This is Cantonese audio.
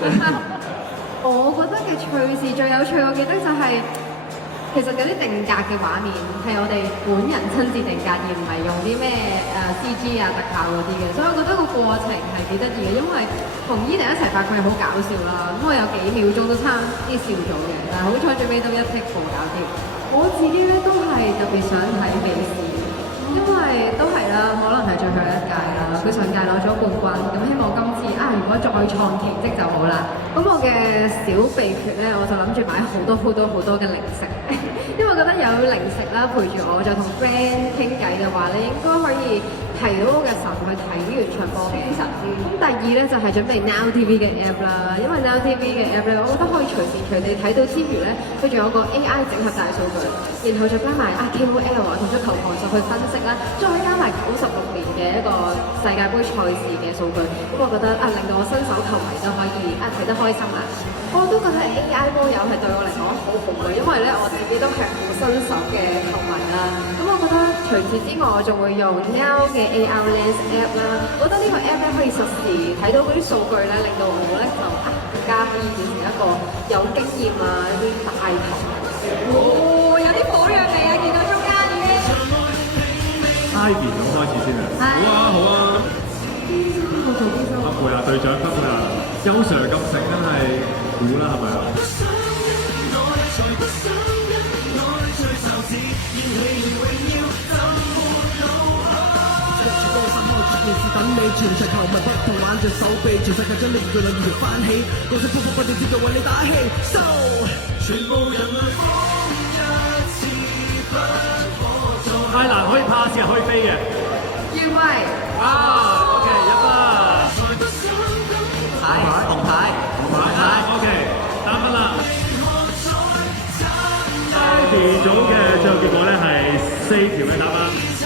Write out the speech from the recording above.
我覺得嘅趣事最有趣，我記得就係、其實嗰啲定格嘅畫面係我哋本人親自定格，而唔係用啲咩CG 啊特效嗰啲嘅，所以我覺得個過程係幾得意嘅，因為同 Eden 一齊發佢係好搞笑啦，咁我有幾秒鐘都差啲笑咗嘅，但係好彩最尾都一剔過搞掂。我自己咧都係特別想睇美斯，因為都係啦，可能係最後一屆啦，佢上屆攞咗冠軍，咁希望今次如果再創奇蹟就好啦。咁我嘅小秘訣咧，我就諗住買好多嘅零食，因為我覺得有零食啦陪住我，再同 friend 傾偈嘅話咧，應該可以提到我嘅神去睇完場波嘅精神。咁第二咧就係準備 Now TV 嘅 app 啦，因為 Now TV 嘅 app 咧，我覺得可以隨時隨地睇到之餘咧，佢仲有個 AI 整合大數據，然後再加埋KOL 同足球台就去分析啦，再加埋96年嘅一個世界盃賽事嘅數據，咁我覺得令到我新手球迷都可以睇得開心啦。我都覺得 AI 波友係對我嚟講好好嘅，因為咧我自己都係好新手嘅球迷啦。咁我覺得除此之外，我仲會用 Now 嘅 AR Lens app 啦。我覺得呢個 app 咧可以實時睇到嗰啲數據咧，令到我咧就更加可以變成一個有經驗一啲大球迷。有啲火藥味啊！見到中間已經。Ivy 咁開始先啊！好啊！阿培啊，隊長級啊，優 Sir 咁醒，真係估啦，係咪啊？等你全場球迷不同挽着手臂，全世界將你熱淚熱翻起，高聲呼呼不斷接續為你打氣。So， 全部人類風一次不可再。太難可以 pass 嘅，可以飛嘅。越位OK 入啦。紅牌OK 打分啦。D 組嘅最後結果咧係4條嘅打分。